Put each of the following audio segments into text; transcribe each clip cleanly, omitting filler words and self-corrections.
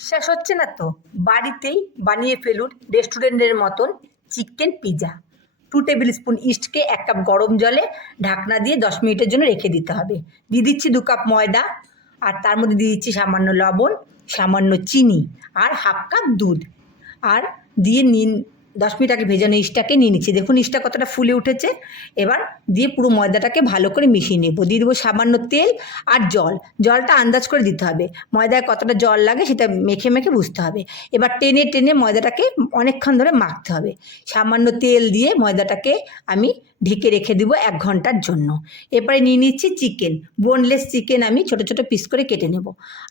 বিশ্বাস হচ্ছে না তো? বাড়িতেই বানিয়ে ফেলুন রেস্টুরেন্টের মতন চিকেন পিৎজা। 2 টেবিল স্পুন ইস্টকে 1 কাপ গরম জলে ঢাকনা দিয়ে 10 মিনিটের জন্য রেখে দিতে হবে। দিয়ে দিচ্ছি 2 কাপ ময়দা, আর তার মধ্যে দিয়ে দিচ্ছি সামান্য লবণ, সামান্য চিনি আর 1/2 কাপ দুধ। আর দিয়ে 10 মিনিট আগে ভেজানো ইস্টটাকে নিয়ে নিচ্ছি। দেখুন ইস্টটা কতটা ফুলে উঠেছে। এবার দিয়ে পুরো ময়দাটাকে ভালো করে মিশিয়ে নেব। দিয়ে দেবো সামান্য তেল আর জল। জলটা আন্দাজ করে দিতে হবে, ময়দায় কতটা জল লাগে সেটা মেখে মেখে বুঝতে হবে। এবার টেনে টেনে ময়দাটাকে অনেকক্ষণ ধরে মাখতে হবে। সামান্য তেল দিয়ে ময়দাটাকে আমি ঢেকে রেখে দেবো 1 ঘন্টার জন্য। এরপরে নিয়ে নিচ্ছি চিকেন, বোনলেস চিকেন আমি ছোটো ছোটো পিস করে কেটে নেব।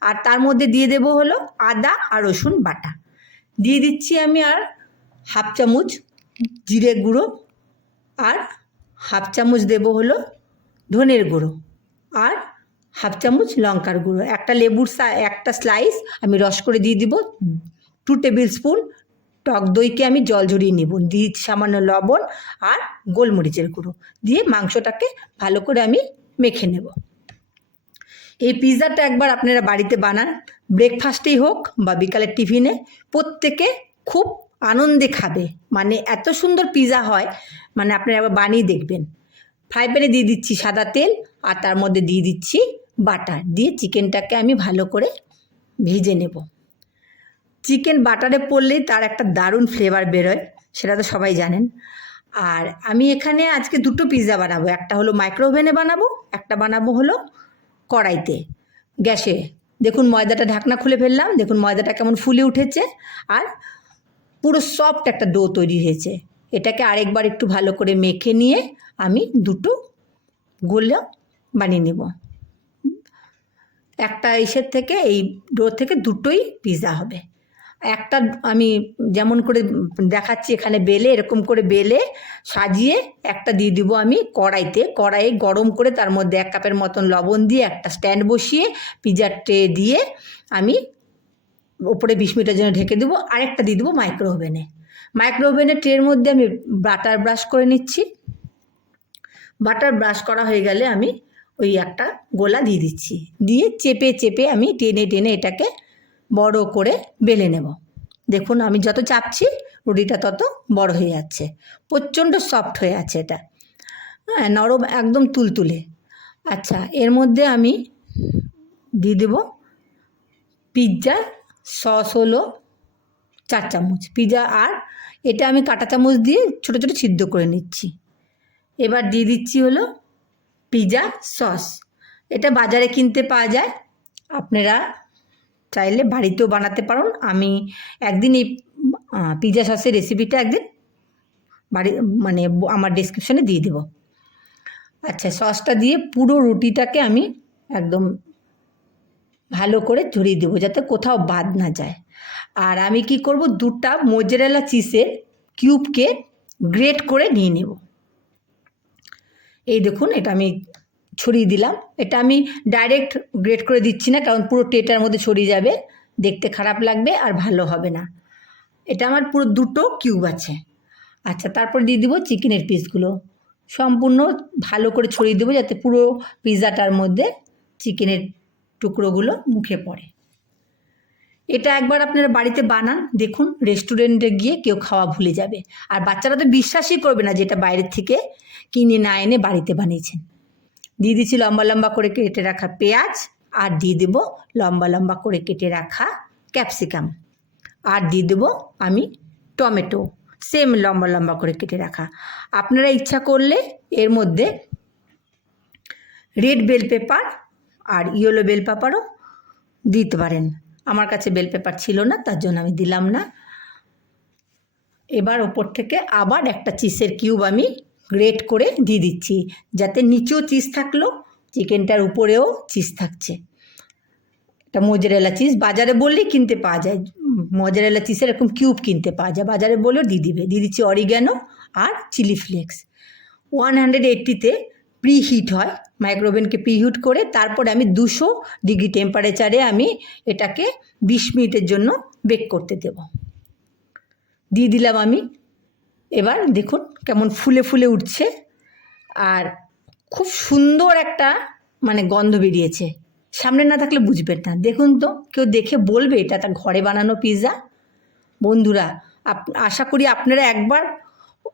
আর তার মধ্যে দিয়ে দেবো হলো আদা আর রসুন বাটা। দিয়ে দিচ্ছি আমি আর 1/2 চামচ জিরে গুঁড়ো, আর 1/2 চামচ দেবো হলো ধনের গুঁড়ো, আর 1/2 চামচ লঙ্কার গুঁড়ো। একটা লেবুর একটা স্লাইস আমি রস করে দিয়ে দিব। 2 টেবিল স্পুন টক দইকে আমি জল ঝরিয়ে নেব। দিয়ে সামান্য লবণ আর গোলমরিচের গুঁড়ো দিয়ে মাংসটাকে ভালো করে আমি মেখে নেব। এই পিৎজাটা একবার আপনারা বাড়িতে বানান, ব্রেকফাস্টেই হোক বা বিকালের টিফিনে, প্রত্যেকে খুব আনন্দে খাবে। মানে এত সুন্দর পিৎজা হয়, মানে আপনারা একবার বানিয়ে দেখবেন। ফ্রাই প্যানে দিয়ে দিচ্ছি সাদা তেল, আর তার মধ্যে দিয়ে দিচ্ছি বাটার। দিয়ে চিকেনটাকে আমি ভালো করে ভেজে নেব। চিকেন বাটারে পড়লেই তার একটা দারুণ ফ্লেভার বেরোয়, সেটা তো সবাই জানেন। আর আমি এখানে আজকে 2টো পিৎজা বানাবো। একটা হলো মাইক্রো ওভেনে বানাবো, একটা বানাবো হলো কড়াইতে, গ্যাসে। দেখুন ময়দাটা ঢাকনা খুলে ফেললাম, দেখুন ময়দাটা কেমন ফুলে উঠেছে আর পুরো সফট একটা ডো তৈরি হয়েছে। এটাকে আরেকবার একটু ভালো করে মেখে নিয়ে আমি 2টো গোলা বানিয়ে নেব। একটা ইসের থেকে, এই ডো থেকে 2টোই পিৎজা হবে। একটা আমি যেমন করে দেখাচ্ছি এখানে বেলে, এরকম করে বেলে সাজিয়ে একটা দিয়ে দিব আমি কড়াইতে। কড়াইয়ে গরম করে তার মধ্যে 1 কাপের মতন লবণ দিয়ে একটা স্ট্যান্ড বসিয়ে পিৎজার ট্রে দিয়ে আমি ওপরে 20 মিনিটের জন্য ঢেকে দেবো। আরেকটা দিয়ে দেবো মাইক্রো ওভেনে। মাইক্রো ওভেনের ট্রের মধ্যে আমি বাটার ব্রাশ করে নিচ্ছি। বাটার ব্রাশ করা হয়ে গেলে আমি ওই একটা গোলা দিয়ে দিচ্ছি। দিয়ে চেপে চেপে আমি টেনে টেনে এটাকে বড় করে বেলে নেব। দেখুন আমি যত চাপছি রুটিটা তত বড় হয়ে যাচ্ছে। প্রচণ্ড সফট হয়ে আছে এটা, হ্যাঁ, নরম একদম তুলতুলে। আচ্ছা, এর মধ্যে আমি দিয়ে দেব পিৎজা সস হলো 4 চামচ পিৎজা, আর এটা আমি কাঁটা চামচ দিয়ে ছোটো ছোটো ছিদ্র করে নিচ্ছি। এবার দিয়ে দিচ্ছি হলো পিৎজা সস। এটা বাজারে কিনতে পাওয়া যায়, আপনারা চাইলে বাড়িতেও বানাতে পারেন। আমি একদিন এই পিৎজা সসের রেসিপিটা একদিন বাড়ি মানে আমার ডেসক্রিপশনে দিয়ে দেব। আচ্ছা, সসটা দিয়ে পুরো রুটিটাকে আমি একদম ভালো করে ছড়িয়ে দেবো যাতে কোথাও বাদ না যায়। আর আমি কি করব, 2টা মোজারেলা চিজের কিউবকে গ্রেট করে নিয়ে নেব। এই দেখুন এটা আমি ছড়িয়ে দিলাম। এটা আমি ডাইরেক্ট গ্রেট করে দিচ্ছি না, কারণ পুরো ট্রেটার মধ্যে ছড়িয়ে যাবে, দেখতে খারাপ লাগবে আর ভালো হবে না। এটা আমার পুরো 2টো কিউব আছে। আচ্ছা, তারপর দিয়ে দিব চিকেনের পিসগুলো, সম্পূর্ণ ভালো করে ছড়িয়ে দেবো যাতে পুরো পিৎজাটার মধ্যে চিকেনের টুকরোগুলো মুখে পড়ে। এটা একবার আপনারা বাড়িতে বানান দেখুন, রেস্টুরেন্টে গিয়ে কেউ খাওয়া ভুলে যাবে। আর বাচ্চারা তো বিশ্বাসই করবে না যে এটা বাইরের থেকে কিনে না এনে বাড়িতে বানিয়েছেন। দিয়ে দিচ্ছি লম্বা লম্বা করে কেটে রাখা পেঁয়াজ, আর দিয়ে দেবো লম্বা লম্বা করে কেটে রাখা ক্যাপসিকাম, আর দিয়ে দেবো আমি টমেটো, সেম লম্বা লম্বা করে কেটে রাখা। আপনারা ইচ্ছা করলে এর মধ্যে রেড বেল পেপার আর ইয়েলো বেল পেপারও দিতে পারেন। আমার কাছে বেল পেপার ছিল না, তার জন্য আমি দিলাম না। এবার ওপর থেকে আবার একটা চিজের কিউব আমি গ্রেট করে দিয়ে দিচ্ছি, যাতে নিচেও চিজ থাকলো, চিকেনটার উপরেও চিজ থাকছে। এটা মোজারেলা চিজ, বাজারে বললেই কিনতে পাওয়া যায়। মোজারেলা চিজের এরকম কিউব কিনতে পাওয়া যায়, বাজারে বলেও দিয়ে দিবে। দিয়ে দিচ্ছি অরিগ্যানো আর চিলি ফ্লেক্স। 180-তে প্রিহিট হয়, মাইক্রোওভেনকে প্রিহিট করে তারপরে আমি 200 ডিগ্রি টেম্পারেচারে আমি এটাকে 20 মিনিটের জন্য বেক করতে দেব। দিয়ে দিলাম আমি। এবার দেখুন কেমন ফুলে ফুলে উঠছে, আর খুব সুন্দর একটা মানে গন্ধ বেরিয়েছে। সামনে না থাকলে বুঝবেন না। দেখুন তো, কেউ দেখে বলবে এটা তার ঘরে বানানো পিৎজা? বন্ধুরা, আশা করি আপনারা একবার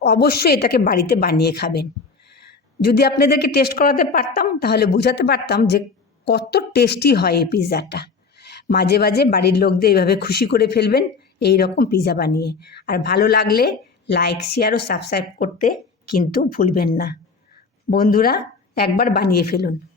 অবশ্যই এটাকে বাড়িতে বানিয়ে খাবেন। যদি আপনাদেরকে টেস্ট করাতে পারতাম তাহলে বোঝাতে পারতাম যে কত টেস্টি হয় এই পিৎজাটা। মাঝে মাঝে বাড়ির লোকদের এইভাবে খুশি করে ফেলবেন এই রকম পিৎজা বানিয়ে। আর ভালো লাগলে লাইক, শেয়ার ও সাবস্ক্রাইব করতে কিন্তু ভুলবেন না। বন্ধুরা, একবার বানিয়ে ফেলুন।